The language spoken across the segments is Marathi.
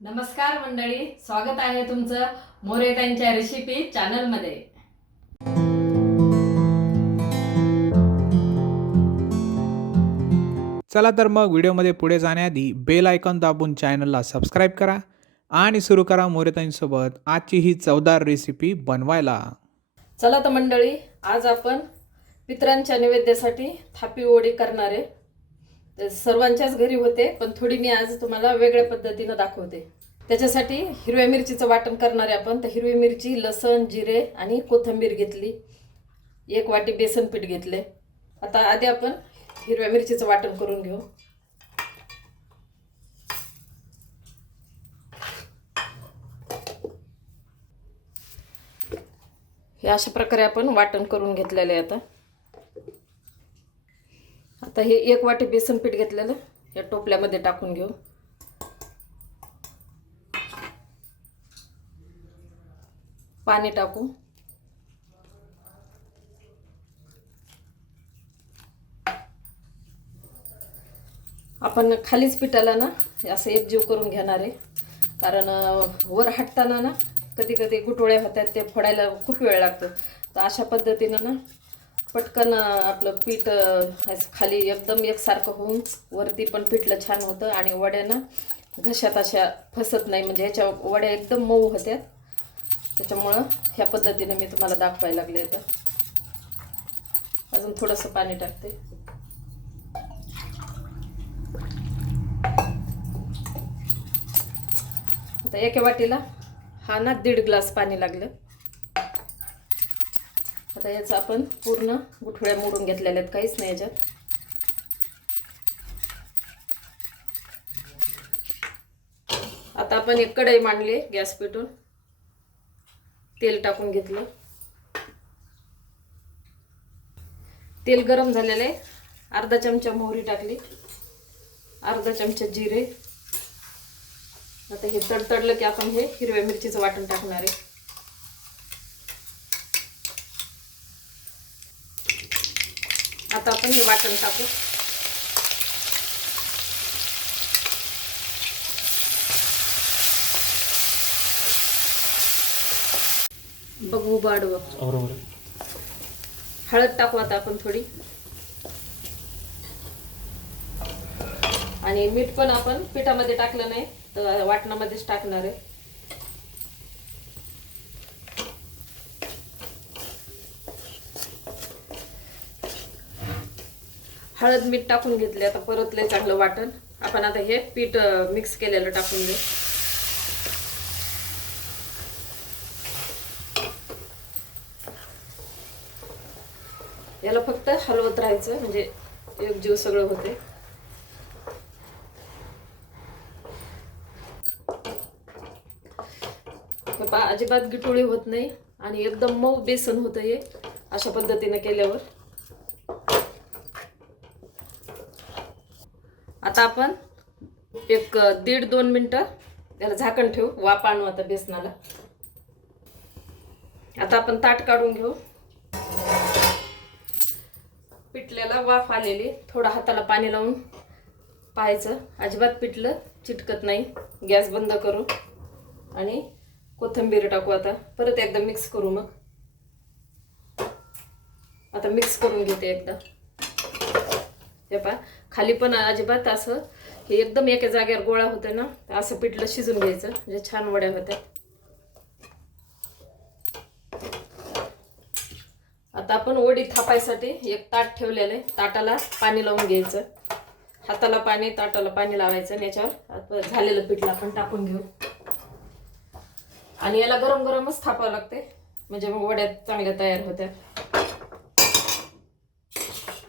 नमस्कार मंडळी स्वागत आहे तुमचं मोरेतांच्या रेसिपी चॅनलमध्ये चला तर मग व्हिडिओमध्ये पुढे जाण्याआधी बेल आयकॉन दाबून चॅनलला सबस्क्राईब करा आणि सुरू करा मोरेताईंसोबत आजची ही चवदार रेसिपी बनवायला. चला तर मंडळी आज आपण पितरांच्या नैवेद्यासाठी थापी ओढी करणार सर्वांच्याच घरी होते पण थोडी मी आज तुम्हाला वेगळ्या पद्धतीनं दाखवते. त्याच्यासाठी हिरव्या मिरचीचं वाटण करणारे आपण. तर हिरवी मिरची लसण जिरे आणि कोथिंबीर घेतली. एक वाटी बेसन पीठ घेतले आता आधी आपण हिरव्या मिरचीचं वाटण करून घेऊ. हे अशा प्रकारे आपण वाटण करून घेतलेले आता. आता हे एक वाटी बेसन पीठ घेतलेलं या टोपल्यामध्ये टाकून घेऊ. पाणी टाकू. आपण खालीच पिठाला ना असं एकजीव करून घेणार आहे. कारण वर हटताना ना कधी कधी गुटोळ्या होतात ते फोडायला खूप वेळ लागतो. तर अशा पद्धतीनं ना पटकन आपलं पीठ खाली एकदम एकसारखं होऊन वरती पण पिठलं छान होतं आणि वड्यानं घशात अशा फसत नाही म्हणजे ह्याच्या वड्या एकदम मऊ होत्या त्याच्यामुळं ह्या पद्धतीने मी तुम्हाला दाखवायला लागले आता. अजून थोडंसं पाणी टाकते. आता एका वाटीला हा ना दीड ग्लास पाणी लागलं. आता याचं आपण पूर्ण गुठळ्या मोडून घेतलेल्या आहेत काहीच नाही याच्यात. आता आपण एक कढई मांडली गॅस पेटून. तेल टाकून घेतलं. तेल गरम झालेलं आहे. अर्धा चमचा मोहरी टाकली. अर्धा चमचा जिरे. आता हे तडतडलं की आपण हे हिरव्या मिरचीचं वाटण टाकणार आहे. आता आपण हे वाटण टाकू. बघू बाडवं हळद टाकू आता आपण थोडी. आणि मीठ पण आपण पिठामध्ये टाकलं नाही तर वाटणामध्येच टाकणार आहे. हळद मीठ टाकून घेतले. आता परतले चांगलं वाटण. आपण आता हे पीठ मिक्स केलेलं टाकून घेऊ याला फक्त हलवत राहायचं म्हणजे एक जीव सगळं होते अजिबात गिटोळी होत नाही आणि एकदम मऊ बेसन होतं हे अशा पद्धतीने केल्यावर. आता आपण एक दीड दोन मिनटं त्याला झाकण ठेवू वाफ आणू आता बेसनाला. आता आपण ताट काढून घेऊ. पिठल्याला वाफ आलेली थोडं हाताला पाणी लावून पाहायचं. अजिबात पिठलं चिटकत नाही. गॅस बंद करू. आणि कोथिंबीर टाकू आता. परत एकदा मिक्स करू मग. आता मिक्स करून घेते एकदा. हे पहा खाली पण अजिबात असं हे एकदम एका जागेवर गोळा होतं ना असं पिठलं शिजून घ्यायचं. म्हणजे छान वड्या होत्या. आता आपण वडी थापायसाठी एक ताट ठेवलेलं आहे. ताटाला पाणी लावून घ्यायचं. हाताला पाणी ताटाला पाणी लावायचं आणि याच्यावर झालेलं पिठलं आपण टाकून घेऊ. आणि याला गरम गरमच थापावं लागते. म्हणजे मग वड्या चांगल्या तयार होत्या.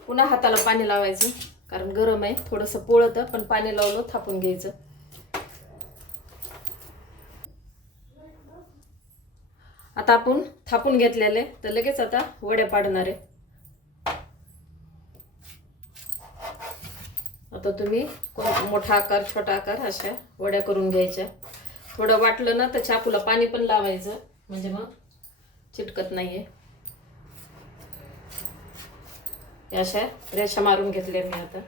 पुन्हा हाताला पाणी लावायचं कारण गरम आहे थोडंसं पोळतं पण पाणी लावलं थापून घ्यायचं. आता आपण थापून घेतलेले तर लगेच आता वड्या पाडणार आहे. आता तुम्ही मोठा आकार छोटा आकार अशा वड्या करून घ्यायच्या. थोडं वाटलं ना तर चाकूला पाणी पण लावायचं म्हणजे मग चिटकत नाहीये. त्या अशा रेषा मारून घेतल्या मी आता.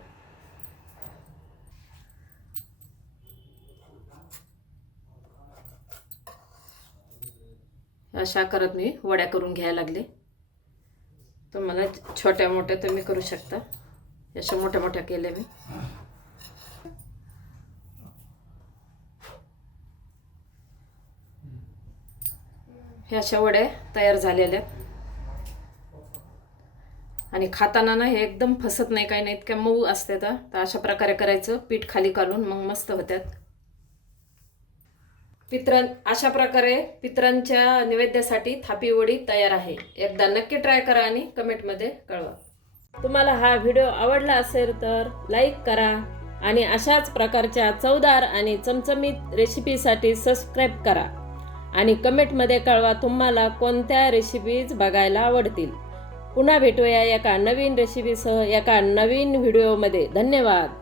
अशा करत मी वड्या करून घ्यायला लागले. तुम्हाला छोट्या मोठ्या तुम्ही करू शकता. अशा मोठ्या मोठ्या केल्या मी. ह्या अशा वड्या तयार झालेल्या आणि खाताना ना हे एकदम फसत नाही काही नाही इतक्या मऊ असते तर. अशा प्रकारे करायचं पीठ खाली काढून मग मस्त होत्यात. पित्रां अशा प्रकारे पित्रांच्या नैवेद्यासाठी थापी वडी तयार आहे. एकदा नक्की ट्राय करा आणि कमेंटमध्ये कळवा. तुम्हाला हा व्हिडिओ आवडला असेल तर लाईक करा आणि अशाच प्रकारच्या चवदार आणि चमचमीत रेसिपीसाठी सबस्क्राईब करा. आणि कमेंटमध्ये कळवा तुम्हाला कोणत्या रेसिपीज बघायला आवडतील. पुन्हा भेटूया एका नवीन रेसिपीसह एका नवीन व्हिडिओमध्ये धन्यवाद.